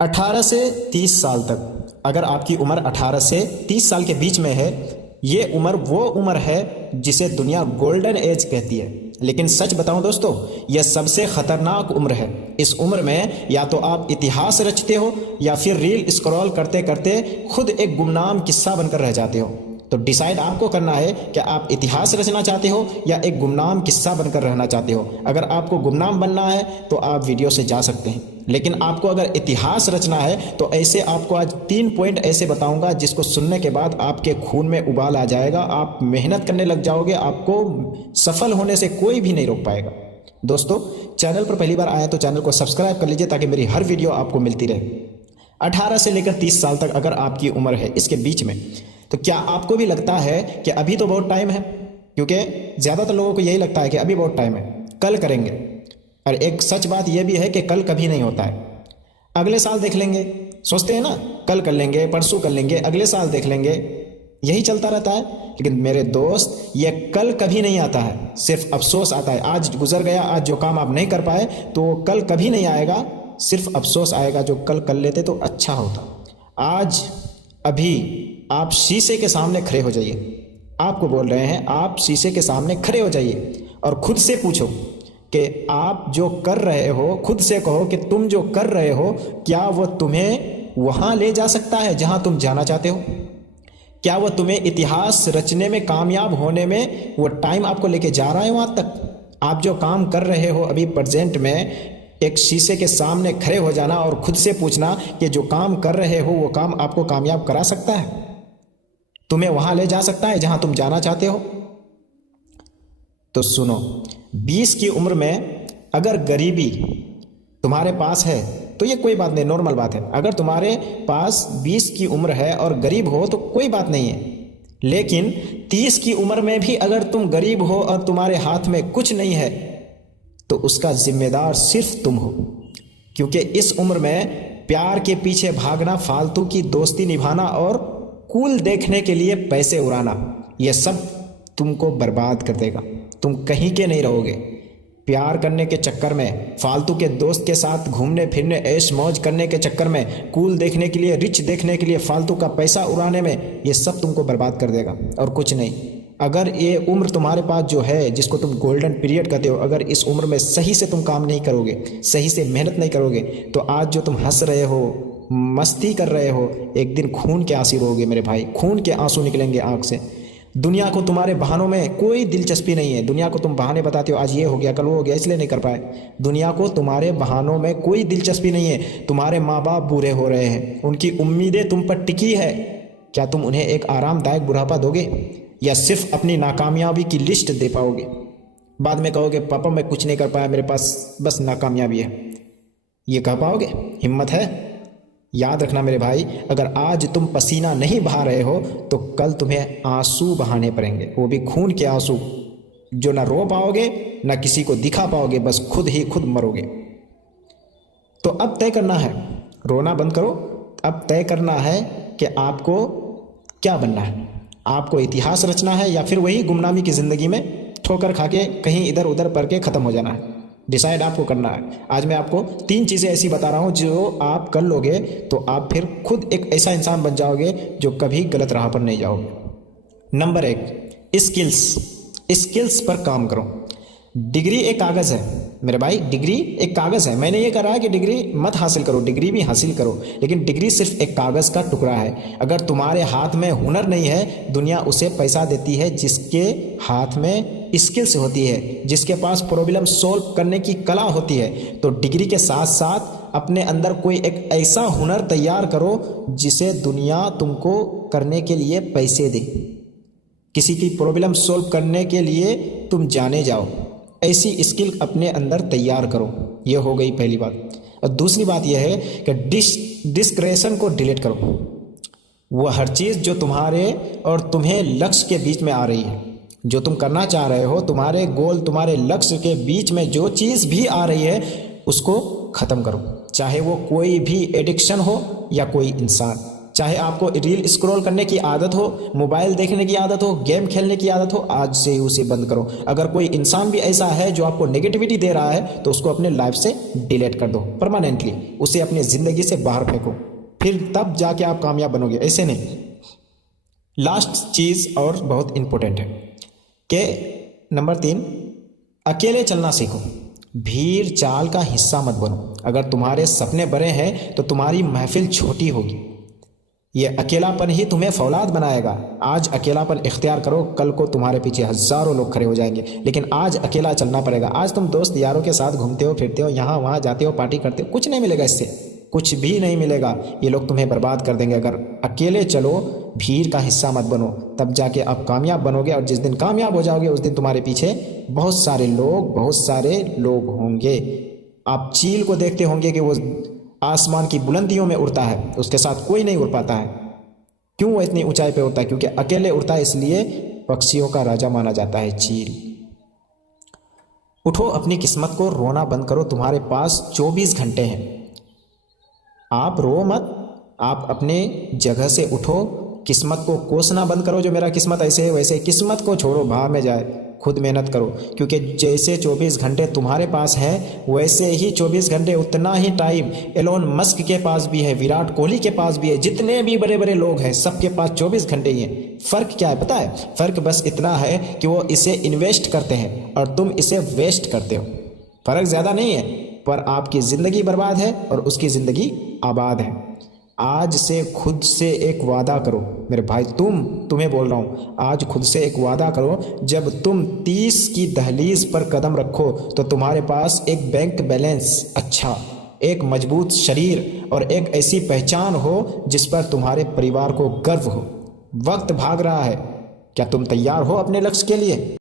18 से 30 साल तक, अगर आपकी उम्र 18 से 30 साल के बीच में है, ये उम्र वो उम्र है जिसे दुनिया गोल्डन एज कहती है। लेकिन सच बताऊं दोस्तों, यह सबसे खतरनाक उम्र है। इस उम्र में या तो आप इतिहास रचते हो या फिर रील स्क्रॉल करते करते खुद एक गुमनाम किस्सा बनकर रह जाते हो। तो डिसाइड आपको करना है कि आप इतिहास रचना चाहते हो या एक गुमनाम किस्सा बनकर रहना चाहते हो। अगर आपको गुमनाम बनना है तो आप वीडियो से जा सकते हैं, लेकिन आपको अगर इतिहास रचना है तो ऐसे आपको आज 3 पॉइंट ऐसे बताऊंगा जिसको सुनने के बाद आपके खून में उबाल आ जाएगा, आप मेहनत करने लग जाओगे, आपको सफल होने से कोई भी नहीं रोक पाएगा। दोस्तों, चैनल पर पहली बार आए तो चैनल को सब्सक्राइब कर लीजिए ताकि मेरी हर वीडियो आपको मिलती रहे। 18 से लेकर 30 साल तक अगर आपकी उम्र है, इसके बीच में, तो क्या आपको भी लगता है कि अभी तो बहुत टाइम है? क्योंकि ज़्यादातर लोगों को यही लगता है कि अभी बहुत टाइम है, कल करेंगे। और एक सच बात यह भी है कि कल कभी नहीं होता है। अगले साल देख लेंगे, सोचते हैं ना, कल कर लेंगे, परसों कर लेंगे, अगले साल देख लेंगे, यही चलता रहता है। लेकिन मेरे दोस्त, ये कल कभी नहीं आता है, सिर्फ अफसोस आता है। आज गुजर गया, आज जो काम आप नहीं कर पाए तो कल कभी नहीं आएगा, सिर्फ अफसोस आएगा। जो कल कर लेते तो अच्छा होता। आज अभी आप शीशे के सामने खड़े हो जाइए, आपको बोल रहे हैं, आप शीशे के सामने खड़े हो जाइए और खुद से पूछो कि आप जो कर रहे हो, खुद से कहो कि तुम जो कर रहे हो क्या वो तुम्हें वहाँ ले जा सकता है जहाँ तुम जाना चाहते हो? क्या वो तुम्हें इतिहास रचने में, कामयाब होने में वो टाइम आपको लेके जा रहा है वहाँ तक? आप जो काम कर रहे हो अभी प्रेजेंट में, एक शीशे के सामने खड़े हो जाना और खुद से पूछना कि जो काम कर रहे हो वो काम आपको कामयाब करा सकता है, तुम्हें वहां ले जा सकता है जहां तुम जाना चाहते हो? तो सुनो, 20 की उम्र में अगर गरीबी तुम्हारे पास है तो ये कोई बात नहीं, नॉर्मल बात है। अगर तुम्हारे पास 20 की उम्र है और गरीब हो तो कोई बात नहीं है। लेकिन 30 की उम्र में भी अगर तुम गरीब हो और तुम्हारे हाथ में कुछ नहीं है तो उसका जिम्मेदार सिर्फ तुम हो। क्योंकि इस उम्र में प्यार के पीछे भागना, फालतू की दोस्ती निभाना और कूल देखने के लिए पैसे उड़ाना, यह सब तुमको बर्बाद कर देगा। तुम कहीं के नहीं रहोगे। प्यार करने के चक्कर में, फालतू के दोस्त के साथ घूमने फिरने, ऐश मौज करने के चक्कर में, कूल देखने के लिए, रिच देखने के लिए फालतू का पैसा उड़ाने में, ये सब तुमको बर्बाद कर देगा और कुछ नहीं। अगर ये उम्र तुम्हारे पास जो है, जिसको तुम गोल्डन पीरियड कहते हो, अगर इस उम्र में सही से तुम काम नहीं करोगे, सही से मेहनत नहीं करोगे, तो आज जो तुम हंस रहे हो, मस्ती कर रहे हो, एक दिन खून के आंसू रोगे मेरे भाई, खून के आंसू निकलेंगे आंख से। दुनिया को तुम्हारे बहानों में कोई दिलचस्पी नहीं है। दुनिया को तुम बहाने बताते हो, आज ये हो गया, कल वो हो गया, इसलिए नहीं कर पाए। दुनिया को तुम्हारे बहानों में कोई दिलचस्पी नहीं है। तुम्हारे माँ बाप बूढ़े हो रहे हैं, उनकी उम्मीदें तुम पर टिकी है। क्या तुम उन्हें एक आरामदायक बुढ़ापा दोगे या सिर्फ अपनी नाकामयाबी की लिस्ट दे पाओगे? बाद में कहोगे पापा मैं कुछ नहीं कर पाया, मेरे पास बस नाकामयाबी है, ये कह पाओगे? हिम्मत है? याद रखना मेरे भाई, अगर आज तुम पसीना नहीं बहा रहे हो तो कल तुम्हें आंसू बहाने पड़ेंगे, वो भी खून के आंसू, जो ना रो पाओगे ना किसी को दिखा पाओगे, बस खुद ही खुद मरोगे। तो अब तय करना है, रोना बंद करो। अब तय करना है कि आपको क्या बनना है। आपको इतिहास रचना है या फिर वही गुमनामी की जिंदगी में ठोकर खा के कहीं इधर उधर पढ़ के खत्म हो जाना है? डिसाइड आपको करना है। आज मैं आपको 3 चीज़ें ऐसी बता रहा हूँ जो आप कर लोगे तो आप फिर खुद एक ऐसा इंसान बन जाओगे जो कभी गलत राह पर नहीं जाओगे। नंबर 1, स्किल्स पर काम करो। डिग्री एक कागज़ है मेरे भाई, डिग्री एक कागज़ है। मैंने ये कहा है कि डिग्री मत हासिल करो, डिग्री भी हासिल करो, लेकिन डिग्री सिर्फ एक कागज़ का टुकड़ा है। अगर तुम्हारे हाथ में हुनर नहीं है, दुनिया उसे पैसा देती है जिसके हाथ में स्किल्स होती है, जिसके पास प्रॉब्लम सॉल्व करने की कला होती है। तो डिग्री के साथ साथ अपने अंदर कोई एक ऐसा हुनर तैयार करो जिसे दुनिया तुमको करने के लिए पैसे दे। किसी की प्रॉब्लम सॉल्व करने के लिए तुम जाने जाओ, ऐसी स्किल अपने अंदर तैयार करो। ये हो गई पहली बात। और दूसरी बात यह है कि डिस्क्रेशन को डिलीट करो। वह हर चीज़ जो तुम्हारे और तुम्हें लक्ष्य के बीच में आ रही है, जो तुम करना चाह रहे हो, तुम्हारे गोल, तुम्हारे लक्ष्य के बीच में जो चीज़ भी आ रही है उसको ख़त्म करो। चाहे वो कोई भी एडिक्शन हो या कोई इंसान, चाहे आपको रील स्क्रॉल करने की आदत हो, मोबाइल देखने की आदत हो, गेम खेलने की आदत हो, आज से ही उसे बंद करो। अगर कोई इंसान भी ऐसा है जो आपको नेगेटिविटी दे रहा है तो उसको अपने लाइफ से डिलीट कर दो परमानेंटली, उसे अपनी ज़िंदगी से बाहर फेंको, फिर तब जाके आप कामयाब बनोगे, ऐसे नहीं। लास्ट चीज़ और बहुत इंपॉर्टेंट है कि नंबर 3, अकेले चलना सीखो, भीड़ चाल का हिस्सा मत बनो। अगर तुम्हारे सपने बड़े हैं तो तुम्हारी महफिल छोटी होगी। ये अकेलापन ही तुम्हें फौलाद बनाएगा। आज अकेलापन इख्तियार करो, कल को तुम्हारे पीछे हज़ारों लोग खड़े हो जाएंगे, लेकिन आज अकेला चलना पड़ेगा। आज तुम दोस्त यारों के साथ घूमते हो फिरते हो, यहाँ वहाँ जाते हो, पार्टी करते हो, कुछ नहीं मिलेगा, इससे कुछ भी नहीं मिलेगा। ये लोग तुम्हें बर्बाद कर देंगे। अगर अकेले चलो, भीड़ का हिस्सा मत बनो, तब जाके आप कामयाब बनोगे। और जिस दिन कामयाब हो जाओगे उस दिन तुम्हारे पीछे बहुत सारे लोग होंगे। आप चील को देखते होंगे कि वो आसमान की बुलंदियों में उड़ता है, उसके साथ कोई नहीं उड़ पाता है। क्यों वो इतनी ऊंचाई पे उड़ता है? क्योंकि अकेले उड़ता है, इसलिए पक्षियों का राजा माना जाता है चील। उठो, अपनी किस्मत को रोना बंद करो। तुम्हारे पास 24 घंटे हैं। आप रो मत, आप अपने जगह से उठो, किस्मत को कोसना बंद करो। जो मेरा किस्मत ऐसे है वैसे, किस्मत को छोड़ो, भाव में जाए, खुद मेहनत करो। क्योंकि जैसे 24 घंटे तुम्हारे पास हैं वैसे ही 24 घंटे उतना ही टाइम एलोन मस्क के पास भी है, विराट कोहली के पास भी है, जितने भी बड़े बड़े लोग हैं सबके पास 24 घंटे ही हैं। फ़र्क क्या है पता है? फ़र्क बस इतना है कि वो इसे इन्वेस्ट करते हैं और तुम इसे वेस्ट करते हो। फ़र्क ज़्यादा नहीं है, पर आपकी ज़िंदगी बर्बाद है और उसकी ज़िंदगी आबाद है। आज से खुद से एक वादा करो मेरे भाई, तुम्हें बोल रहा हूँ, आज खुद से एक वादा करो। जब तुम 30 की दहलीज पर कदम रखो तो तुम्हारे पास एक बैंक बैलेंस अच्छा, एक मजबूत शरीर और एक ऐसी पहचान हो जिस पर तुम्हारे परिवार को गर्व हो। वक्त भाग रहा है, क्या तुम तैयार हो अपने लक्ष्य के लिए?